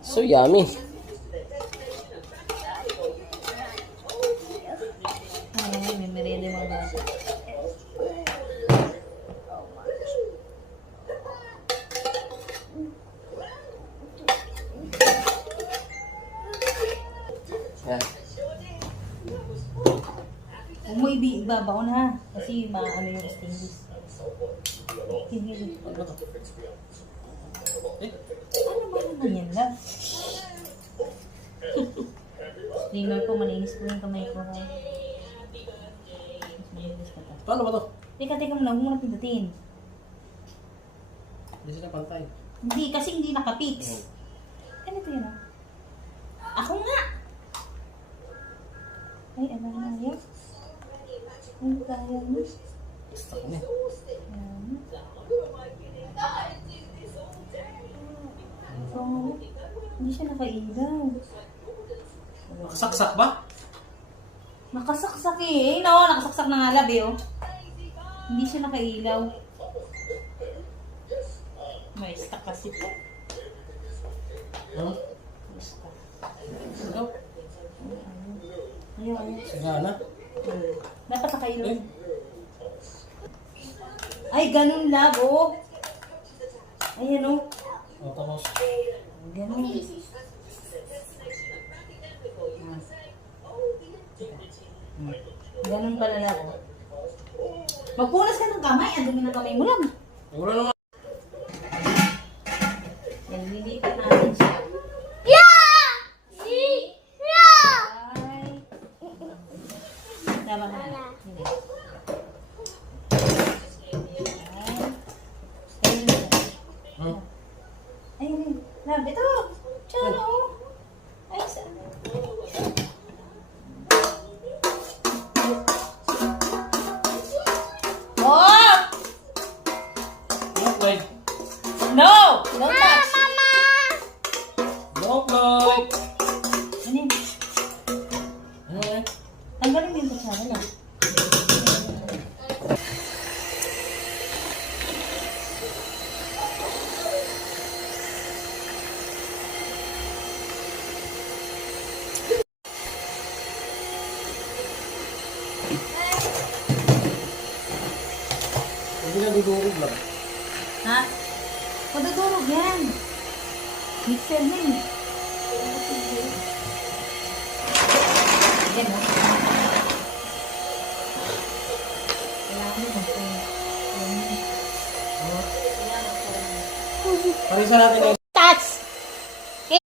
So yummy. Ay, may merienda mga bata. Yan. Huwag mo ibabaon ha. Kasi maano yung stainless. Hindi. Ano to? Eh? Ano ba naman yan lang? Disclaimer po, malinis po yung kamay ko ha. Mas malinis ka ta. Paano ba to? Teka muna, huwag mo na pindutin. Hindi sila pantay. Hindi, kasi hindi nakapix. Ganito yun ha. Ako nga! Ay, ano na yun? Ay, kaya mo. Basta ko na. So, hindi siya nakailaw. Nakasaksak ba? Nakasaksak eh. Eh, no, nakasaksak na nga labi, oh. Hindi siya nakailaw. May stock kasi po. Ano? May stock. Ikaw? Ayaw. Sagana? Dapat nakailaw. Ay, ganun lab, oh. Ayan, oh. O tapos? Ganun. Ganun pala lab, oh. Magpunas ka ng kamay. Ang dumi ng kamay mo lang. Wala naman. Yan, lilipat natin siya. Ay. Tama na. Hindi. Hmm? Ayun. Lab, ito. Diyan, oh. Ay, saan? Oh! No, Floyd. No! Don't touch. No, Floyd. Ano yun? Ano yan? Tanggalin mo yung kutsara lang. Hindi na dudurog lang. Ha? Padudurog yan. Mixer na yun. Yan, oh. Kailangan mo mag-phone. Parisa natin na